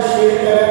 Thank you.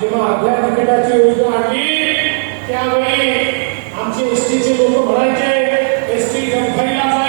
जेव्हा आपल्या तिकिटाची योजना आली त्यावेळी आमचे एस टीचे लोक भरायचे एसटी गंफाईला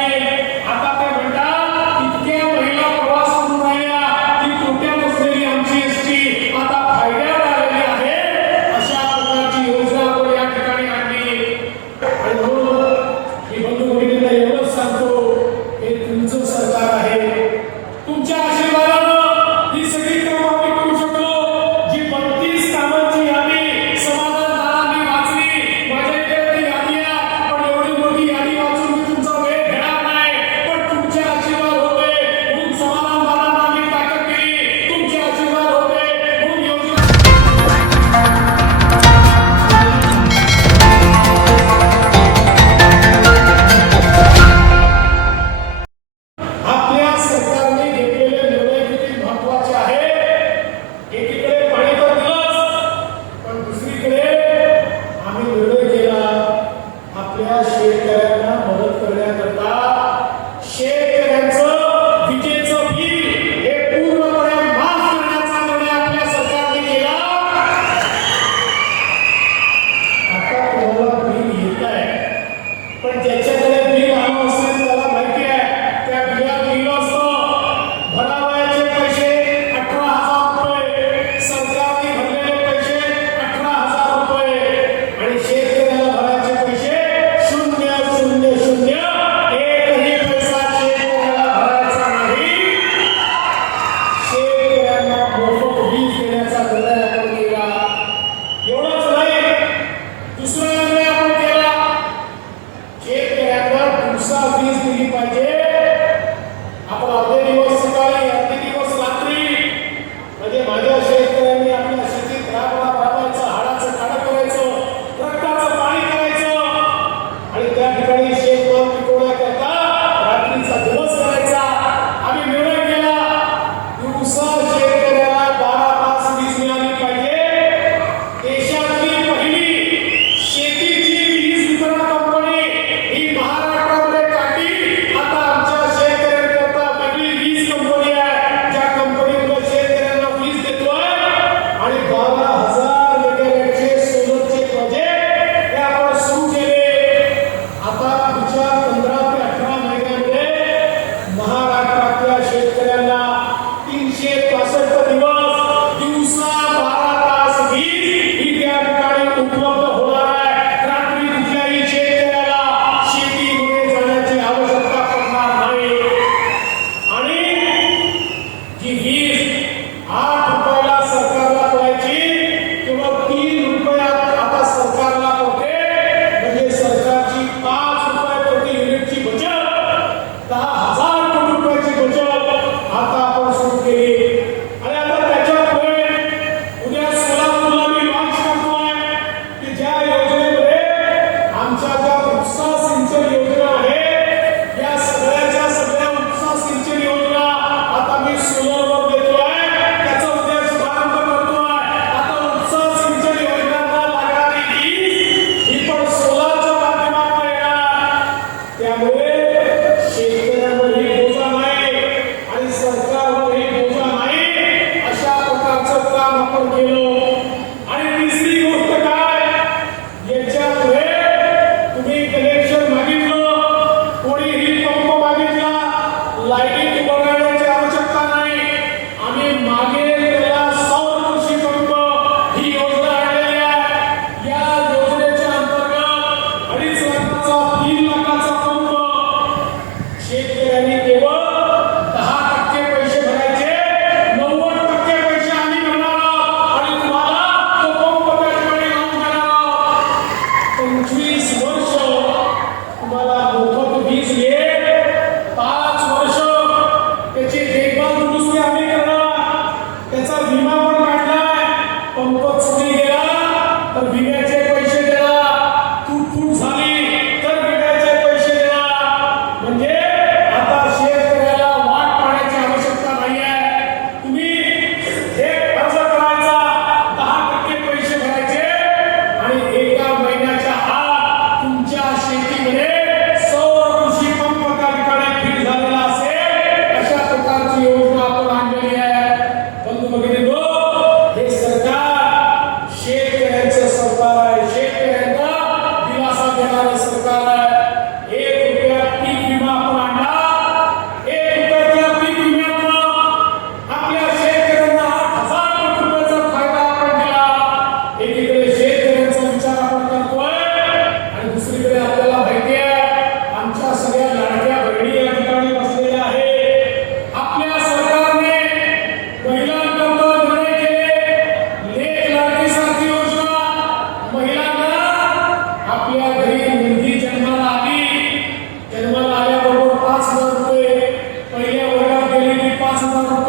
감사합니다.